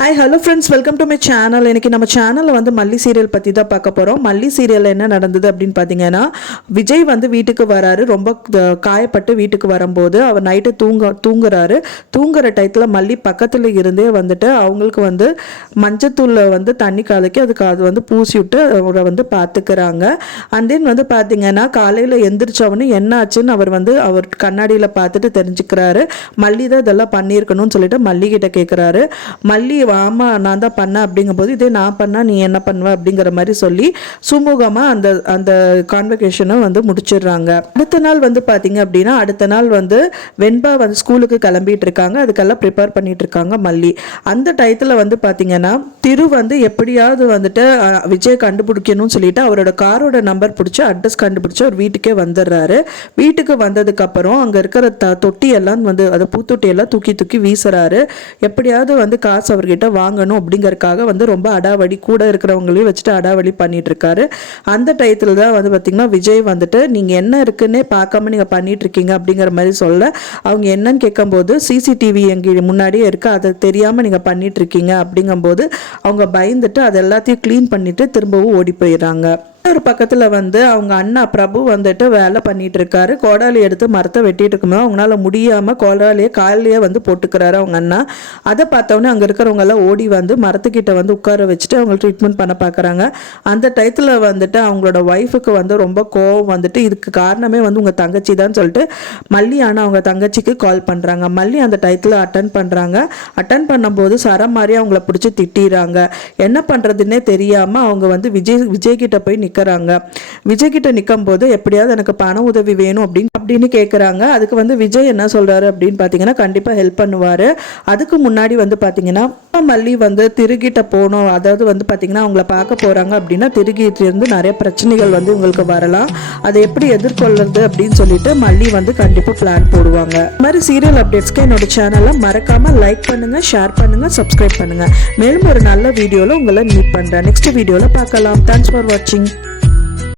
Hi hello friends, welcome to my channel. இன்றைக்கி நம்ம சேனலில் வந்து மல்லி சீரியல் பற்றி தான் பார்க்க போகிறோம். மல்லி சீரியலில் என்ன நடந்தது அப்படின்னு பார்த்தீங்கன்னா, விஜய் வந்து வீட்டுக்கு வராரு. ரொம்ப காயப்பட்டு வீட்டுக்கு வரும்போது அவர் நைட்டு தூங்குறாரு. தூங்குற டயத்தில் மல்லி பக்கத்தில் இருந்தே வந்துட்டு அவங்களுக்கு வந்து மஞ்சத்தூளில் வந்து தண்ணி கலக்கி அது வந்து பூசி விட்டு அவரை வந்து பார்த்துக்கிறாங்க. அண்ட் தென் வந்து பார்த்தீங்கன்னா காலையில் எந்திரிச்சவனு என்ன ஆச்சுன்னு அவர் கண்ணாடியில் பார்த்துட்டு தெரிஞ்சுக்கிறாரு. மல்லி தான் இதெல்லாம் பண்ணியிருக்கணும்னு சொல்லிட்டு மல்லி கிட்ட கேட்குறாரு. மல்லி ஆமா நான் தான் பண்ணேன் அப்படிங்கும்போது, இதே நான் பண்ணா நீ என்ன பண்ணுவ அப்படிங்கிற மாதிரி சொல்லி சுமூகமா அந்த அந்த கான்வெகேஷனை வந்து முடிச்சிடுறாங்க. அடுத்த நாள் வந்து பாத்தீங்க அப்படின்னா, அடுத்த நாள் வந்து வெண்பா வந்து ஸ்கூலுக்கு கிளம்பிட்டு இருக்காங்க. அதுக்கெல்லாம் ப்ரிப்பேர் பண்ணிட்டு இருக்காங்க மல்லி. அந்த டயத்துல வந்து பாத்தீங்கன்னா திரு வந்து எப்படியாவது வந்துட்டு விஜய் கண்டுபிடிக்கணும்னு சொல்லிட்டு அவரோட காரோட நம்பர் பிடிச்சி அட்ரஸ் கண்டுபிடிச்சு அவர் வீட்டுக்கே வந்துடுறாரு. வீட்டுக்கு வந்ததுக்கு அப்புறம் அங்க இருக்கிற தொட்டி எல்லாம் வந்து அதை பூத்தொட்டி எல்லாம் தூக்கி தூக்கி வீசுறாரு. எப்படியாவது வந்து காசு அவர்கிட்ட வாங்கணும் அப்படிங்கறதுக்காக வந்து ரொம்ப அடாவடி, கூட இருக்கிறவங்களையும் வச்சுட்டு அடாவடி பண்ணிட்டு இருக்காரு. அந்த டயத்துல தான் வந்து பாத்தீங்கன்னா விஜய் வந்துட்டு நீங்க என்ன இருக்குன்னே பார்க்காம நீங்க பண்ணிட்டு இருக்கீங்க அப்படிங்கிற மாதிரி சொல்ல, அவங்க என்னன்னு கேட்கும்போது சிசிடிவி எங்க முன்னாடியே இருக்கு, அதை தெரியாம நீங்க பண்ணிட்டு இருக்கீங்க அப்படிங்கும்போது அவங்க பயந்துட்டு அதை எல்லாத்தையும் கிளீன் பண்ணிட்டு திரும்பவும் ஓடி போயிடுறாங்க. ஒரு பக்கத்துல வந்து அவங்க அண்ணா பிரபு வந்துட்டு வேலை பண்ணிட்டு இருக்காரு. கோடாலி எடுத்து மரத்தை வெட்டிட்டு இருக்கும்போது அவங்களால முடியாம கோடாலியை காலிலேயே வந்து போட்டுக்கிறாரு அவங்க அண்ணா. அதை பார்த்தவொடனே அங்க இருக்கிறவங்க எல்லாம் ஓடி வந்து மரத்துக்கிட்ட வந்து உட்கார வச்சுட்டு அவங்க ட்ரீட்மெண்ட் பண்ண பாக்குறாங்க. அந்த டயத்துல வந்துட்டு அவங்களோட ஒய்ஃபுக்கு வந்து ரொம்ப கோவம் வந்துட்டு, இதுக்கு காரணமே வந்து உங்க தங்கச்சி தான் சொல்லிட்டு மல்லி ஆனா அவங்க தங்கச்சிக்கு கால் பண்றாங்க. மல்லி அந்த டயத்துல அட்டன் பண்றாங்க. அட்டன் பண்ணும்போது சரம் மாதிரி அவங்கள பிடிச்சி திட்டிடுறாங்க. என்ன பண்றதுன்னே தெரியாம அவங்க வந்து விஜய் கிட்ட போய் நிக்கிறாங்க. விஜய் கிட்ட நிக்கும் போது எப்படியாவது எனக்கு பண உதவி வேணும் அப்படின்னு கேட்கறாங்க. அதுக்கு வந்து விஜய் என்ன சொல்றாரு அப்படின்னு பாத்தீங்கன்னா, கண்டிப்பா ஹெல்ப் பண்ணுவாரு. அதுக்கு முன்னாடி வந்து பாத்தீங்கன்னா மல்லி வந்து திருகிட்ட போனோம், அதாவது வந்து பாத்தீங்கன்னா அவங்கள பார்க்க போறாங்க அப்படின்னா திருகிட்ட இருந்து நிறைய பிரச்சனைகள் வந்து உங்களுக்கு வரலாம், அதை எப்படி எதிர்கொள்றது அப்படின்னு சொல்லிட்டு மல்லி வந்து கண்டிப்பா பிளான் போடுவாங்க. இந்த மாதிரி சீரியல் அப்டேட்ஸ்க்கு என்னோட சேனலை மறக்காம லைக் பண்ணுங்க, ஷேர் பண்ணுங்க, சப்ஸ்கிரைப் பண்ணுங்க. மேலும் ஒரு நல்ல வீடியோல உங்களை மீட் பண்றேன். நெக்ஸ்ட் வீடியோல பார்க்கலாம். தேங்க்ஸ் ஃபார் வாட்சிங்.